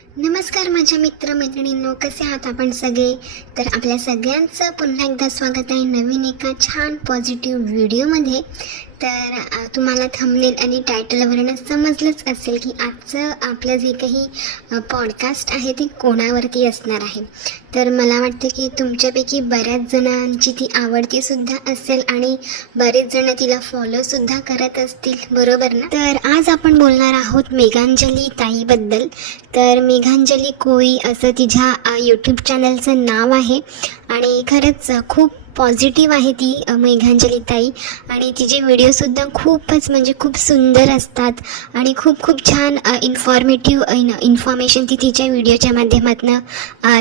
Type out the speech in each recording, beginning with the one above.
नमस्कार माझ्या मित्रमैत्रिणींनो, कसे आहात आपण सगळे. तर आपल्या सगळ्यांचं पुन्हा एकदा स्वागत आहे नवीन एका छान पॉझिटिव्ह व्हिडिओमध्ये. तर तुम्हाला थंबनेल आणि टायटलवरून समजलंच असेल की आजचं आपलं जे काही पॉडकास्ट आहे ते कोणावरती असणार आहे. तर मला वाटतं की तुमच्यापैकी बऱ्याच जणांची ती आवडतीसुद्धा असेल आणि बरेच जण तिला फॉलोसुद्धा करत असतील, बरोबर ना. तर आज आपण बोलणार आहोत मेघांजली ताईबद्दल. तर मेघांजली कोळी असं तिच्या यूट्यूब चॅनलचं नाव आहे आणि खरंच खूप पॉझिटिव्ह आहे ती मेघांजली ताई. आणि तिचे व्हिडिओसुद्धा खूपच म्हणजे खूप सुंदर असतात आणि खूप खूप छान इन्फॉर्मेटिव्ह इन्फॉर्मेशन ती तिच्या व्हिडिओच्या माध्यमातून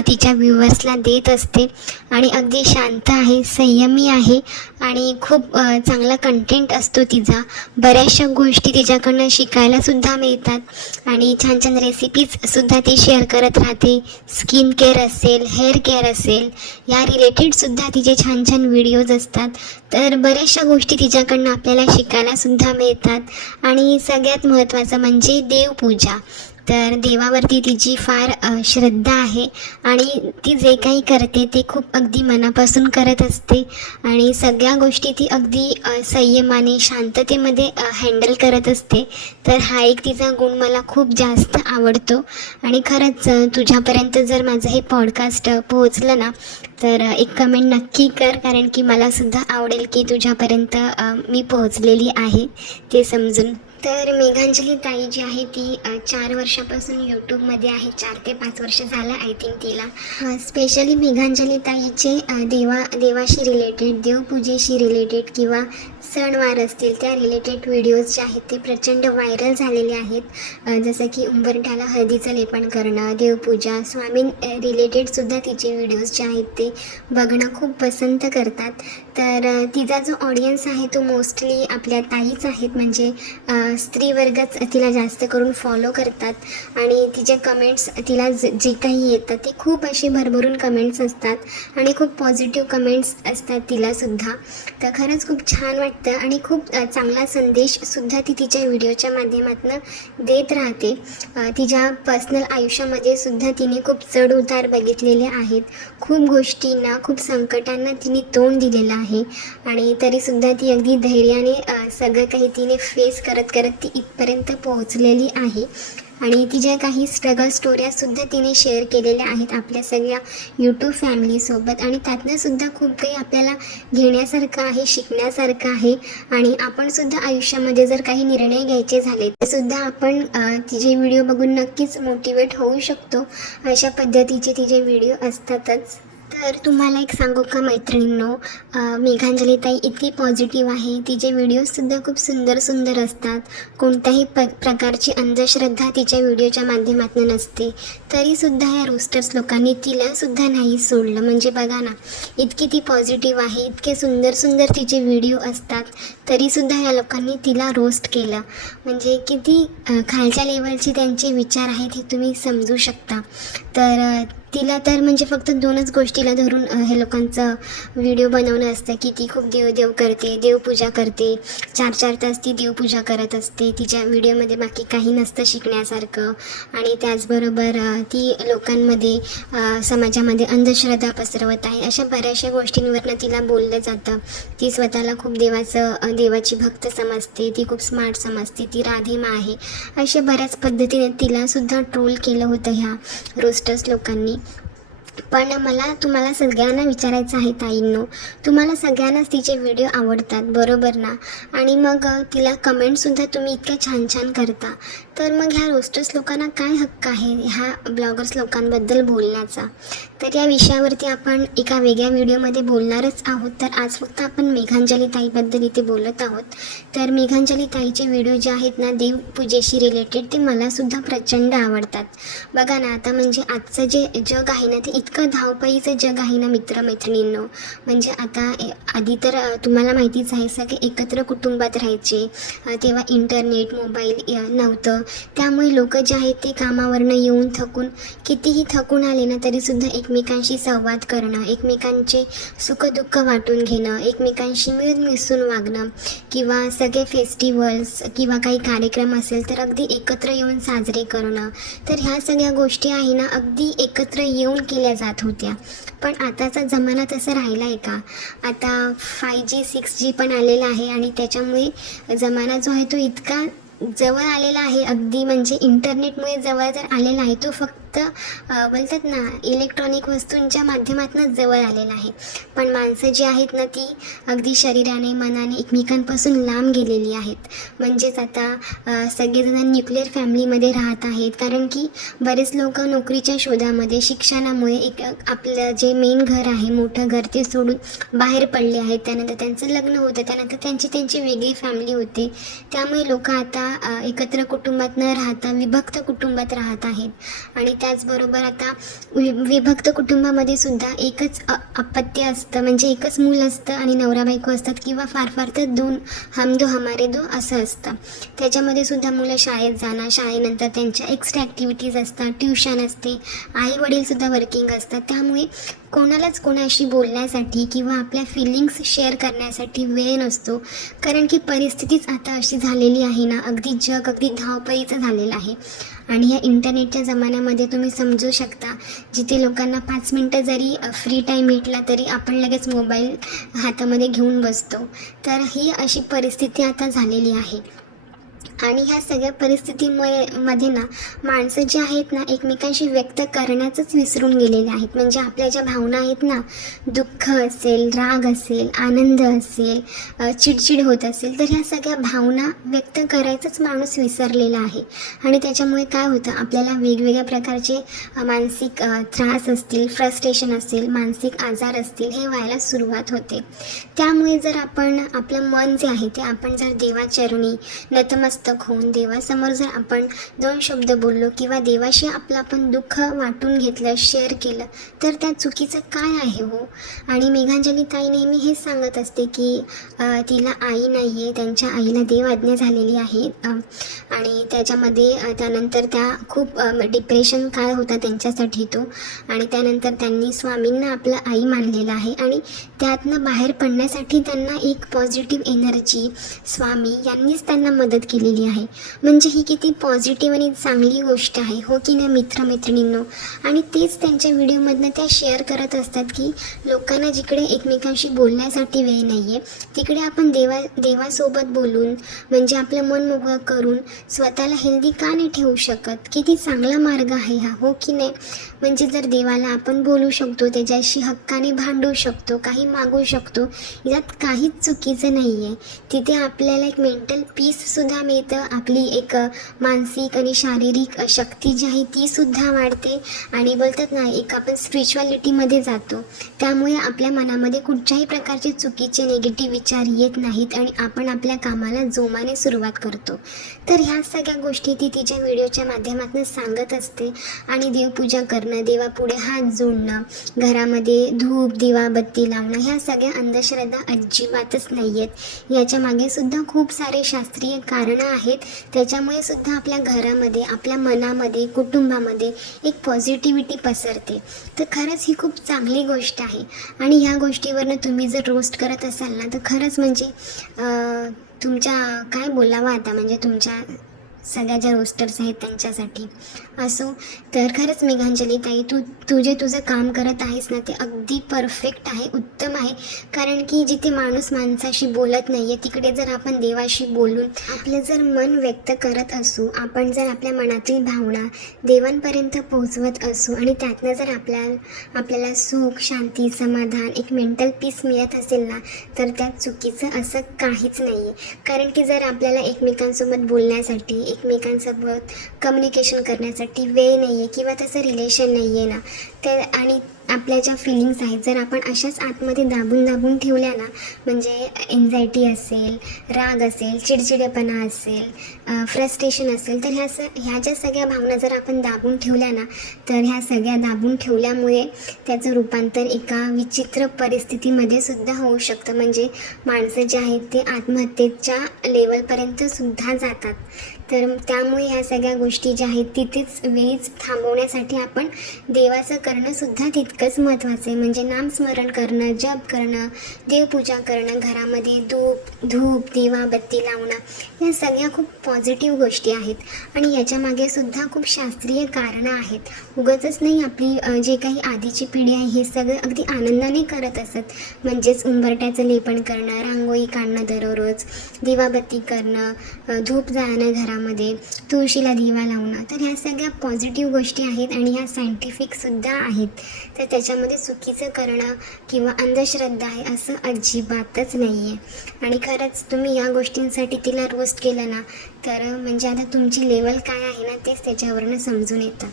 तिच्या व्ह्यूअर्सला देत असते. आणि अगदी शांत आहे, संयमी आहे आणि खूप चांगला कंटेंट असतो तिचा. बऱ्याचशा गोष्टी तिच्याकडनं शिकायलासुद्धा मिळतात आणि छान छान रेसिपीजसुद्धा ती शेअर करत राहते. स्किन केअर असेल, हेअर केअर असेल, या रिलेटेडसुद्धा तिचे छान छान व्हिडिओज असतात. तर बऱ्याचशा गोष्टी तिच्याकडनं आपल्याला शिकायलासुद्धा मिळतात. आणि सगळ्यात महत्त्वाचं म्हणजे देवपूजा. तर देवावरती तिची फार श्रद्धा आहे आणि ती जे काही करते ते खूप अगदी मनापासून करत असते आणि सगळ्या गोष्टी ती अगदी संयमाने शांततेमध्ये हँडल करत असते. तर हा एक तिचा गुण मला खूप जास्त आवडतो. आणि खरंच तुझ्यापर्यंत जर माझं हे पॉडकास्ट पोहोचलं ना, तर एक कमेंट नक्की कर, कारण की मलासुद्धा आवडेल की तुझ्यापर्यंत मी पोहोचलेली आहे ते समजून. तर मेघांजली ताई जी आहे ती 4 वर्षापासून यूट्यूबमध्ये आहे. 4 ते 5 वर्ष झालं आय थिंक तिला. स्पेशली मेघांजली ताईचे देवाशी रिलेटेड, देवपूजेशी रिलेटेड किंवा सणवार असतील त्या रिलेटेड व्हिडिओज जे आहेत ते प्रचंड व्हायरल झालेले आहेत. जसं की उंबरठ्याला हळदीचं लेपन करणं, देवपूजा, स्वामी रिलेटेडसुद्धा तिचे व्हिडिओज जे आहेत ते बघणं खूप पसंत करतात. तर तिचा जो ऑडियन्स आहे तो मोस्टली आपल्या ताईच आहेत. म्हणजे स्त्रीवर्गच तिला जास्त करून फॉलो करतात आणि तिचे कमेंट्स तिला जे काही येतात ते खूप असे भरभरून कमेंट्स असतात आणि खूप पॉझिटिव्ह कमेंट्स असतात तिलासुद्धा. तर खरंच खूप छान वाटतं आणि खूप चांगला संदेशसुद्धा ती तिच्या व्हिडिओच्या माध्यमातून देत राहते. तिच्या पर्सनल आयुष्यामध्ये सुद्धा तिने खूप चढ उतार बघितलेले आहेत. खूप गोष्टींना, खूप संकटांना तिने तोंड दिलेलं आहे आणि तरीसुद्धा ती अगदी धैर्याने सगळं काही तिने फेस करत करत ती इथपर्यंत पोहोचलेली आहे. आणि तिच्या काही स्ट्रगल स्टोऱ्यासुद्धा तिने शेअर केलेल्या आहेत आपल्या सगळ्या यूट्यूब फॅमिलीसोबत. आणि त्यातनंसुद्धा खूप काही आपल्याला घेण्यासारखं आहे, शिकण्यासारखं आहे. आणि आपणसुद्धा आयुष्यामध्ये जर काही निर्णय घ्यायचे झाले तर सुद्धा आपण तिचे व्हिडिओ बघून नक्कीच मोटिवेट होऊ शकतो. अशा पद्धतीचे तिचे व्हिडिओ असतातच. तर तुम्हाला एक सांगू का मैत्रिणींनो, मेघांजली ताई इतकी पॉझिटिव्ह आहे. तिचे व्हिडिओजसुद्धा खूप सुंदर सुंदर असतात. कोणत्याही प्रकारची अंधश्रद्धा तिच्या व्हिडिओच्या माध्यमातून नसते. तरीसुद्धा या रोस्टर्स लोकांनी तिलासुद्धा नाही सोडलं. म्हणजे बघा ना, इतकी ती पॉझिटिव्ह आहे, इतके सुंदर सुंदर तिचे व्हिडिओ असतात, तरीसुद्धा या लोकांनी तिला रोस्ट केलं. म्हणजे किती खालच्या लेवलचे त्यांचे विचार आहेत हे तुम्ही समजू शकता. तर तिला तर म्हणजे फक्त 2च गोष्टीला धरून हे लोकांचं व्हिडिओ बनवणं असतं की ती खूप देव करते, देवपूजा करते. 4-4 तास ती देवपूजा करत असते. तिच्या व्हिडिओमध्ये बाकी काही नसतं शिकण्यासारखं. आणि त्याचबरोबर ती लोकांमध्ये समाजामध्ये अंधश्रद्धा पसरवत आहे. अशा बऱ्याचशा गोष्टींवरनं तिला बोललं जातं. ती स्वतःला खूप देवाची भक्त समजते, ती खूप स्मार्ट समजते, ती राधेमा आहे. अशा बऱ्याच पद्धतीने तिलासुद्धा ट्रोल केलं होतं ह्या रोस्टर्स लोकांनी. पण मला तुम्हाला सगळ्यांना विचारायचं आहे ताईंनो, तुम्हाला सगळ्यांनाच तिचे व्हिडिओ आवडतात, बरोबर ना. आणि मग तिला कमेंटसुद्धा तुम्ही इतक्या छान छान करता. तर मग ह्या रोस्टर्स लोकांना काय हक्क आहे ह्या ब्लॉगर्स लोकांबद्दल बोलण्याचा. तर या विषयावरती आपण एका वेगळ्या व्हिडिओमध्ये बोलणारच आहोत. तर आज फक्त आपण मेघांजली ताईबद्दल इथे बोलत आहोत. तर मेघांजली ताईचे व्हिडिओ जे आहेत ना देवपूजेशी रिलेटेड, ते मलासुद्धा प्रचंड आवडतात. बघा ना, आता म्हणजे आजचं जे जग आहे ना ते इतकं धावपळीचं जग आहे ना मित्रमैत्रिणींनो. म्हणजे आता आधी तर तुम्हाला माहितीच आहे, सगळे एकत्र कुटुंबात राहायचे. तेव्हा इंटरनेट, मोबाईल नव्हतं. त्यामुळे लोक जे आहेत ते कामावरनं येऊन कितीही थकून आले ना तरीसुद्धा एकमेकांशी संवाद करणं, एकमेकांचे सुखदुःख वाटून घेणं, एकमेकांशी मिळून मिसळून वागणं किंवा सगळे फेस्टिवल्स किंवा काही कार्यक्रम असेल तर अगदी एकत्र येऊन साजरे करणं. तर ह्या सगळ्या गोष्टी आहे ना अगदी एकत्र येऊन केल्या जात होत्या. पण आताचा जमाना तसा राहिला आहे का? आता 5G 6G पण आलेला आहे आणि त्याच्यामुळे जमाना जो आहे तो इतका जवळ आलेला आहे, अगदी म्हणजे इंटरनेटमुळे जवळ तर आलेला आहे. तो फक्त बोलतात ना इलेक्ट्रॉनिक वस्तूंच्या माध्यमातूनच जवळ आलेला आहे. पण माणसं जी आहेत ना ती अगदी शरीराने मनाने एकमेकांपासून लांब गेलेली आहेत. म्हणजेच आता सगळेजण न्यूक्लिअर फॅमिलीमध्ये राहत आहेत, कारण की बरेच लोक नोकरीच्या शोधामध्ये शिक्षणामुळे आपलं जे मेन घर आहे मोठं घर ते सोडून बाहेर पडले आहेत. त्यानंतर त्यांचं लग्न होतं, त्यानंतर त्यांची वेगळी फॅमिली होते. त्यामुळे लोक आता एकत्र कुटुंबात न राहता विभक्त कुटुंबात राहत आहेत. आणि त्याचबरोबर आता विभक्त कुटुंबामध्ये सुद्धा एकच अपत्य असतं, म्हणजे एकच मूल असतं आणि नवरा बायको असतात किंवा फार तर 2 हम दो हमारे दो असं असतं. त्याच्यामध्ये सुद्धा मुलं शाळेत जाणं, शाळेनंतर त्यांच्या एक्स्ट्रा ॲक्टिव्हिटीज असतात, ट्युशन असते, आई वडीलसुद्धा वर्किंग असतात. त्यामुळे कोणालाच कोणाशी बोलण्यासाठी किंवा आपल्या फिलिंग्स शेअर करण्यासाठी वेळ नसतो, कारण की परिस्थितीच आता अशी झालेली आहे ना अगदी जग अगदी धावपळीचं झालेलं आहे. आणि ह्या इंटरनेटच्या जमान्यामध्ये तुम्ही समजू शकता, जिथे लोकांना 5 मिनटं जरी फ्री टाईम भेटला तरी आपण लगेच मोबाईल हातामध्ये घेऊन बसतो. तर ही अशी परिस्थिती आता झालेली आहे. आणि ह्या सगळ्या परिस्थितीमध्ये ना माणसं जी आहेत ना एकमेकांशी व्यक्त करण्याचंच विसरून गेलेले आहेत. म्हणजे आपल्या ज्या भावना आहेत ना, दुःख असेल, राग असेल, आनंद असेल, चिडचिड होत असेल, तर ह्या सगळ्या भावना व्यक्त करायचंच माणूस विसरलेला आहे. आणि त्याच्यामुळे काय होतं, आपल्याला वेगवेगळ्या प्रकारचे मानसिक त्रास असतील, फ्रस्ट्रेशन असेल, मानसिक आजार असतील, हे व्हायला सुरुवात होते. त्यामुळे जर आपण आपलं मन जे आहे ते आपण जर देवाचरणी नतमस्तक होऊन देवासमोर जर आपण 2 शब्द बोललो किंवा देवाशी आपलं आपण दुःख वाटून घेतलं, शेअर केलं, तर त्या चुकीचं काय आहे हो? आणि मेघांजली ताई नेहमी हेच सांगत असते की तिला आई नाही आहे, त्यांच्या आईला देवआज्ञा झालेली आहे. आणि त्याच्यामध्ये त्यानंतर त्या खूप डिप्रेशन काळ होता त्यांच्यासाठी तो. आणि त्यानंतर त्यांनी स्वामींना आपलं आई मानलेलं आहे आणि त्यातनं बाहेर पडण्यासाठी त्यांना एक पॉझिटिव्ह एनर्जी स्वामी यांनीच त्यांना मदत केलेली आहे. म्हणजे ही किती पॉझिटिव्ह आणि चांगली गोष्ट आहे हो की नाही मित्रमैत्रिणींनो? आणि तेच त्यांच्या व्हिडिओमधनं त्या शेअर करत असतात की लोकांना जिकडे एकमेकांशी बोलण्यासाठी वेळ नाही आहे तिकडे आपण देवासोबत बोलून म्हणजे आपलं मन मोकळं करून स्वतःला हेल्दी का नाही ठेवू शकत? किती चांगला मार्ग आहे हा, हो की नाही? म्हणजे जर देवाला आपण बोलू शकतो, त्याच्याशी हक्काने भांडू शकतो, काही मागू शकतो, यात काहीच चुकीचं नाही आहे. तिथे आपल्याला एक मेंटल पीससुद्धा मिळतं, आपली एक मानसिक आणि शारीरिक शक्ती जी आहे तीसुद्धा वाढते आणि बोलतात ना एक आपण स्पिरिच्युअलिटीमध्ये जातो. त्यामुळे आपल्या मनामध्ये कुठच्याही प्रकारचे चुकीचे निगेटिव्ह विचार येत नाहीत आणि आपण आपल्या कामाला जोमाने सुरुवात करतो. तर ह्या सगळ्या गोष्टी ती तिच्या व्हिडिओच्या माध्यमातून सांगत असते. आणि देवपूजा करणं, देवापुढे हात जोडणं, घरामध्ये धूप दिवा बत्ती लावणं, ह्या सगळ्या अंधश्रद्धा अजिबातच नाही आहेत. याच्या मागे सुद्धा खूप सारे शास्त्रीय कारणं आहेत. त्याच्यामुळे सुद्धा आपल्या घरामध्ये, आपल्या मनामध्ये, कुटुंबामध्ये एक पॉझिटिव्हिटी पसरते. तर खरंच ही खूप चांगली गोष्ट आहे. आणि ह्या गोष्टीवरनं तुम्ही जर रोस्ट करत असाल ना तर खरंच म्हणजे तुमच्या काय बोलावं आता, म्हणजे तुमच्या सगळ्या ज्या रोस्टर्स आहेत त्यांच्यासाठी असो. तर खरंच मेघांजली ताई तुझं काम करत आहेस ना ते अगदी परफेक्ट आहे, उत्तम आहे. कारण की जिथे माणूस माणसाशी बोलत नाही आहे तिकडे जर आपण देवाशी बोलून आपलं जर मन व्यक्त करत असू, आपण जर आपल्या मनातील भावना देवांपर्यंत पोहोचवत असू आणि त्यातनं जर आपल्याला सुख, शांती, समाधान, एक मेंटल पीस मिळत असेल ना तर त्यात चुकीचं असं काहीच नाही आहे. कारण की जर आपल्याला एकमेकांसोबत बोलण्यासाठी, एकमेकांसोबत कम्युनिकेशन करण्यासाठी वेळ नाही आहे किंवा तसं रिलेशन नाही आहे ना, तर आणि आपल्या ज्या फिलिंग्स आहेत जर आपण अशाच आतमध्ये दाबून ठेवल्या ना, म्हणजे एन्झायटी असेल, राग असेल, चिडचिडेपणा असेल, फ्रस्ट्रेशन असेल, तर ह्या ज्या सगळ्या भावना जर आपण दाबून ठेवल्या ना तर ह्या सगळ्या दाबून ठेवल्यामुळे त्याचं रूपांतर एका विचित्र परिस्थितीमध्ये सुद्धा होऊ शकतं. म्हणजे माणसं जे आहेत ते आत्महत्येच्या लेवलपर्यंत सुद्धा जातात. तर त्यामुळे ह्या सगळ्या गोष्टी ज्या आहेत तिथेच वेळीच थांबवण्यासाठी आपण देवाचं करणंसुद्धा तितकंच महत्त्वाचं आहे. म्हणजे नामस्मरण करणं, जप करणं, देवपूजा करणं, घरामध्ये धूप दिवाबत्ती लावणं, या सगळ्या खूप पॉझिटिव्ह गोष्टी आहेत आणि याच्यामागे सुद्धा खूप शास्त्रीय कारणं आहेत. उगाचच नाही आपली जे काही आधीची पिढी आहे हे सगळं अगदी आनंदाने करत असत. म्हणजेच उंबरट्याचं लेपन करणं, रांगोळी काढणं दररोज, दिवाबत्ती करणं, धूप जाळणं घरामध्ये, तुळशीला दिवा लावणं. तर ह्या सगळ्या पॉझिटिव्ह गोष्टी आहेत आणि ह्या सायंटिफिकसुद्धा आहेत. तर त्याच्यामध्ये चुकीचं करणं किंवा अंधश्रद्धा आहे असं अजिबातच नाही आहे. आणि खरंच तुम्ही या गोष्टींसाठी तिला रोस्ट केलं ना, तर म्हणजे आता तुमची लेवल काय आहे ना तेच त्याच्यावरनं समजून येतं.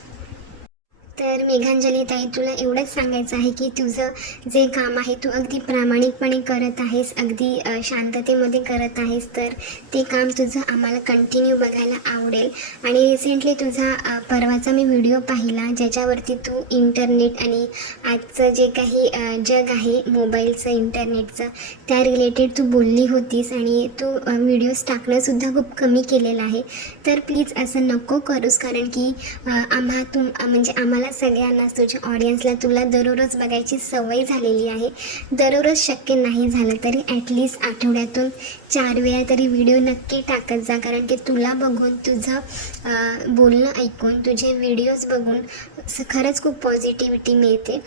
तर मेघांजली ताई, तुला एवढंच सांगायचं आहे की तुझं जे काम आहे तू अगदी प्रामाणिकपणे करत आहेस, अगदी शांततेमध्ये करत आहेस. तर ते काम तुझं आम्हाला कंटिन्यू बघायला आवडेल. आणि रिसेंटली तुझा परवाचा मी व्हिडिओ पाहिला ज्याच्यावरती तू इंटरनेट आणि आजचं जे काही जग आहे मोबाईलचं, इंटरनेटचं, त्या रिलेटेड तू बोलली होतीस आणि तू व्हिडिओज टाकणंसुद्धा खूप कमी केलेलं आहे. तर प्लीज असं नको करूस, कारण की म्हणजे आम्हाला सगळ्यांना, तुझ्या ऑडियन्सला तुला दररोज बघायची सवय झालेली आहे. दररोज शक्य नाही झालं तरी ॲटलिस्ट आठवड्यातून 4 वेळा तरी व्हिडिओ नक्की टाकत जा, कारण की तुला बघून, तुझं बोलणं ऐकून, तुझे व्हिडिओज बघून खरंच खूप पॉझिटिव्हिटी मिळते.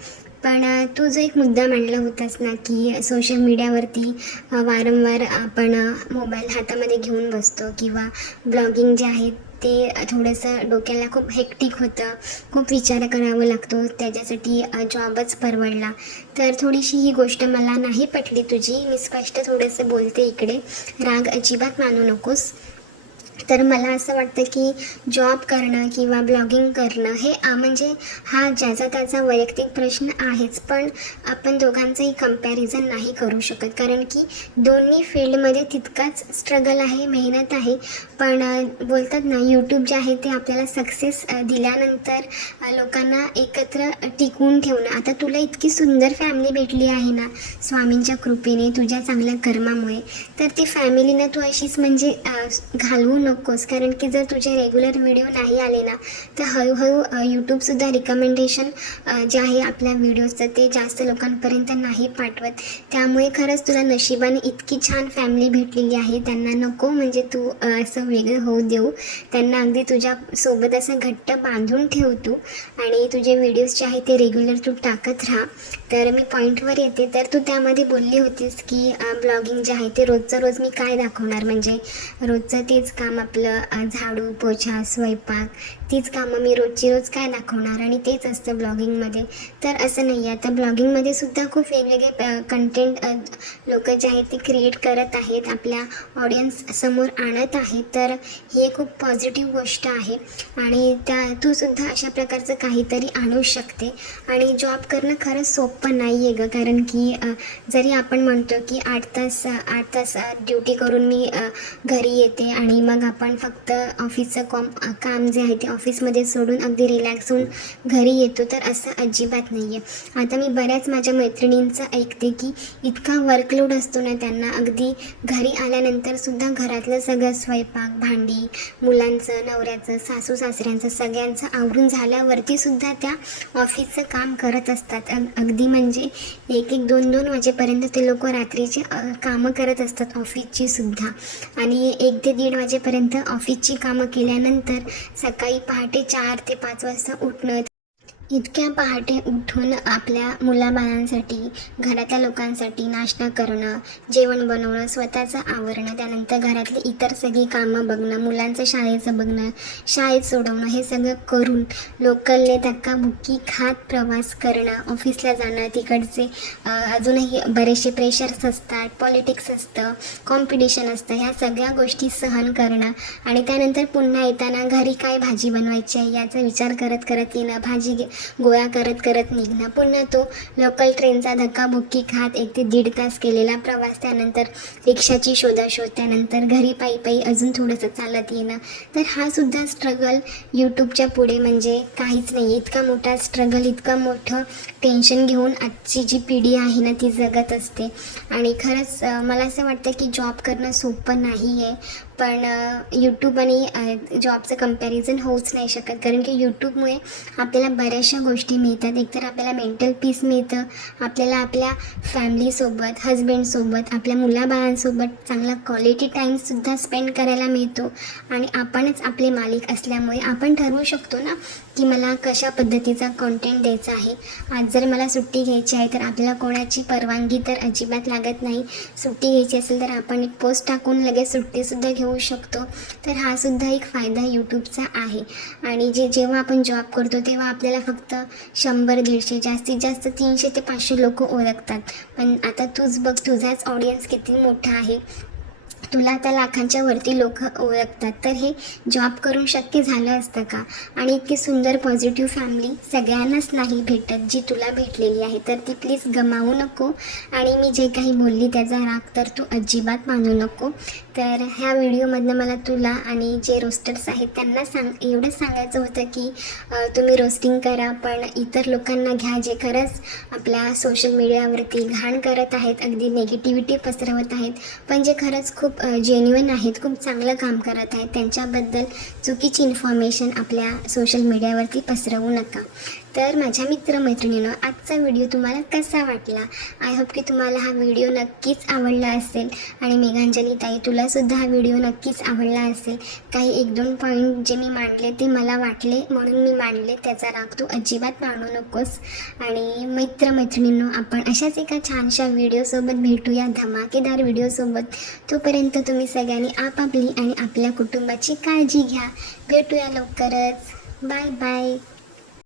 पण तू जो एक मुद्दा मांडला होतास ना की सोशल मीडियावरती वारंवार आपण मोबाईल हातामध्ये घेऊन बसतो किंवा ब्लॉगिंग जे आहे ते थोडंसं डोक्याला खूप हेक्टिक होतं, खूप विचार करावं लागतो, त्याच्यासाठी जॉबच परवडला. तर थोडीशी ही गोष्ट मला नाही पटली तुझी. मी स्पष्ट थोडंसं बोलते इकडे, राग अजिबात मानू नकोस. तर मला असं वाटतं की जॉब करणं किंवा ब्लॉगिंग करणं हे म्हणजे हा ज्याचा त्याचा वैयक्तिक प्रश्न आहेच, पण आपण दोघांचंही कंपॅरिझन नाही करू शकत, कारण की दोन्ही फील्डमध्ये तितकाच स्ट्रगल आहे, मेहनत आहे. पण बोलतात ना, यूट्यूब जे आहे ते आपल्याला सक्सेस दिल्यानंतर लोकांना एकत्र टिकवून ठेवणं. आता तुला इतकी सुंदर फॅमिली भेटली आहे ना स्वामींच्या कृपेने, तुझ्या चांगल्या कर्मामुळे, तर ती फॅमिलीनं तू अशीच म्हणजे घालवू नकोस. कारण की जर तुझे रेग्युलर व्हिडिओ नाही आले ना तर हळूहळू यूट्यूबसुद्धा रिकमेंडेशन जे आहे आपल्या व्हिडिओचं ते जास्त लोकांपर्यंत नाही पाठवत. त्यामुळे खरंच तुला नशिबाने इतकी छान फॅमिली भेटलेली आहे, त्यांना नको म्हणजे तू असं वेगळं होऊ देऊ. त्यांना अगदी तुझ्यासोबत असं घट्ट बांधून ठेव तू, आणि तुझे व्हिडिओज जे आहे ते रेग्युलर तू टाकत राहा. तर मी पॉईंटवर येते. तर तू त्यामध्ये बोलली होतीस की ब्लॉगिंग जे आहे ते रोजचं रोज मी काय दाखवणार, म्हणजे रोजचं तेच काम आपलं झाडू पोछा स्वयंपाक, तीच कामं मी रोजची रोज काय दाखवणार आणि तेच असतं ब्लॉगिंगमध्ये. तर असं नाही आहे. आता ब्लॉगिंगमध्ये सुद्धा खूप वेगवेगळे कंटेंट लोक जे आहेत ते क्रिएट करत आहेत, आपल्या ऑडियन्स समोर आणत आहेत. तर हे खूप पॉझिटिव्ह गोष्ट आहे आणि तू सुद्धा अशा प्रकारचं काहीतरी आणू शकते. आणि जॉब करणं खरंच सोपं नाही आहे गं, कारण की जरी आपण म्हणतो की 8 तास ड्युटी करून मी घरी येते आणि मग आपण फक्त ऑफिसचं काम जे आहे ते ऑफिसमध्ये सोडून अगदी रिलॅक्स होऊन घरी येतो, तर असं अजिबात नाही आहे. आता मी बऱ्याच माझ्या मैत्रिणींचं ऐकते की इतका वर्कलोड असतो ना त्यांना, अगदी घरी आल्यानंतरसुद्धा घरातलं सगळं स्वयंपाक, भांडी, मुलांचं, नवऱ्याचं, सासू सासऱ्यांचं सगळ्यांचं आवरून झाल्यावरतीसुद्धा त्या ऑफिसचं काम करत असतात. अगदी म्हणजे 1-1, 2-2 वाजेपर्यंत ते लोक रात्रीचे कामं करत असतात ऑफिसची सुद्धा, आणि 1 ते 1:30 वाजेपर्यंत ऑफिसची कामं केल्यानंतर सकाळी पहाटे 4 ते 5 वाजता उठणं. इतक्या पहाटे उठून आपल्या मुलाबाळांसाठी, घरातल्या लोकांसाठी नाश्ता करणं, जेवण बनवणं, स्वतःचं आवरणं, त्यानंतर घरातली इतर सगळी कामं बघणं, मुलांचं शाळेचं बघणं, शाळेत सोडवणं, हे सगळं करून लोकलने धक्काबुक्की खात प्रवास करणं, ऑफिसला जाणं, तिकडचे अजूनही बरेचसे प्रेशर्स असतात, पॉलिटिक्स असतं, कॉम्पिटिशन असतं, ह्या सगळ्या गोष्टी सहन करणं आणि त्यानंतर पुन्हा येताना घरी काय भाजी बनवायची आहे याचा विचार करत करत येणं, भाजी गोळा करत करत निघणं, पुन्हा तो लोकल ट्रेनचा धक्काबुक्की खात 1 ते 1.5 तास केलेला प्रवास, त्यानंतर रिक्षाची शोधाशोध, त्यानंतर घरी पायी पायी अजून थोडंसं चालत येणं. तर हा सुद्धा स्ट्रगल यूट्यूबच्या पुढे म्हणजे काहीच नाही. इतका मोठा स्ट्रगल, इतकं मोठं टेन्शन घेऊन आजची जी पिढी आहे ना ती जगत असते. आणि खरंच मला असं वाटतं की जॉब करणं सोपं नाही आहे, पण यूट्यूब आणि जॉबचं कंपॅरिझन होऊच नाही शकत, कारण की यूट्यूबमुळे आपल्याला बऱ्याचशा गोष्टी मिळतात. एकतर आपल्याला मेंटल पीस मिळतं, आपल्याला आपल्या फॅमिलीसोबत, हजबंडसोबत, आपल्या मुलाबाळांसोबत चांगला क्वालिटी टाईमसुद्धा स्पेंड करायला मिळतो. आणि आपणच आपले मालिक असल्यामुळे आपण ठरवू शकतो ना की मला कशा पद्धतीचा कॉन्टेंट द्यायचा आहे. आज जर मला सुट्टी घ्यायची आहे तर आपल्याला कोणाची परवानगी तर अजिबात लागत नाही. सुट्टी घ्यायची असेल तर आपण एक पोस्ट टाकून लगेच सुट्टीसुद्धा घेऊ शकतो. तर हा सुद्धा एक फायदा यूट्यूबचा आहे. आणि जेव्हा आपण जॉब करतो तेव्हा आपल्याला फक्त 100-150, जास्तीत जास्त 300 ते 500 लोक ओळखतात. पण आता तूच बघ, तुझाच ऑडियन्स किती मोठा आहे, तुला आता लाखांच्या वरती लोक ओळखतात. तर हे जॉब करून शक्य झालं असतं का? आणि इतकी सुंदर पॉझिटिव्ह फॅमिली सगळ्यांनाच नाही भेटत जी तुला भेटलेली आहे. तर ती प्लीज गमावू नको. आणि मी जे काही बोलली त्याचा राग तर तू अजिबात मानू नको. तर ह्या व्हिडिओमधनं मला तुला आणि जे रोस्टर्स आहेत त्यांना एवढंच सांगायचं होतं की तुम्ही रोस्टिंग करा, पण इतर लोकांना घ्या जे खरंच आपल्या सोशल मीडियावरती घाण करत आहेत, अगदी निगेटिव्हिटी पसरवत आहेत, पण जे खरंच खूप जेन्युइन आहेत, खूप चांगलं काम करत आहेत, त्यांच्याबद्दल चुकीची इन्फॉर्मेशन आपल्या सोशल मीडियावरती पसरवू नका. तर माझ्या मित्रमैत्रिणींनो, आजचा व्हिडिओ तुम्हाला कसा वाटला? आय होप की तुम्हाला हा व्हिडिओ नक्कीच आवडला असेल. आणि मेघांजली ताई, तुलासुद्धा हा व्हिडिओ नक्कीच आवडला असेल. काही 1-2 पॉईंट जे मी मांडले ते मला वाटले म्हणून मी मांडले, त्याचा राग तू अजिबात मानू नकोस. आणि मित्रमैत्रिणींनो, आपण अशाच एका छानशा व्हिडिओसोबत भेटूया, धमाकेदार व्हिडिओसोबत. तोपर्यंत तुम्ही सगळ्यांनी आपापली आणि आपल्या कुटुंबाची काळजी घ्या. भेटूया लवकरच. Bye bye.